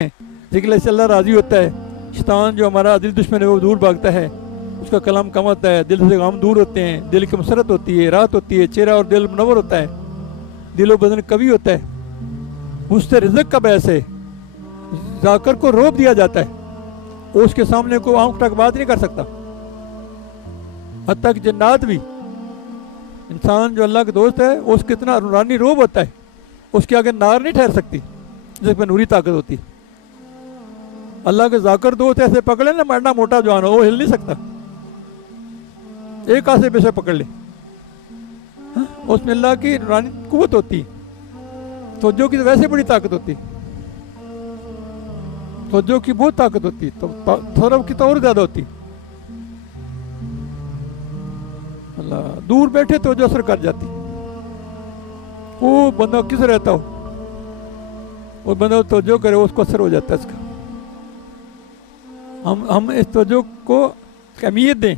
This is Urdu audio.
ہیں، ذکر سے اللہ راضی ہوتا ہے، شیطان جو ہمارا دل دشمن ہے وہ دور بھاگتا ہے، اس کا کلام کم ہوتا ہے، دل سے غم دور ہوتے ہیں، دل کی مسرت ہوتی ہے، راحت ہوتی ہے، چہرہ اور دل منور ہوتا ہے، دل و بدن قوی ہوتا ہے، اس سے رزق کا باعث ہے، ذاکر کو روب دیا جاتا ہے، وہ اس کے سامنے کوئی آنکھ تک بات نہیں کر سکتا، حتیٰ کہ جنات بھی، انسان جو اللہ کا دوست ہے اس کے اتنا نورانی روب ہوتا ہے، اس کے آگے نار نہیں ٹھہر سکتی جس میں نوری طاقت ہوتی. اللہ کے ذاکر دوست ایسے پکڑے نا مرنا موٹا جوان ہو وہ ہل نہیں سکتا، ایک ہاتھ سے بے سے پکڑ لے، اس میں اللہ کی نورانی قوت ہوتی، توجہ کی تو ویسے بڑی طاقت ہوتی، توجہ کی بہت طاقت ہوتی، تو تصرف کی تو اور زیادہ ہوتی. اللہ دور بیٹھے توجہ اثر کر جاتی، وہ بندہ کس رہتا ہو وہ بندہ توجہ کرے اس کو اثر ہو جاتا ہے اس کا. ہم اس توجہ کو اہمیت دیں.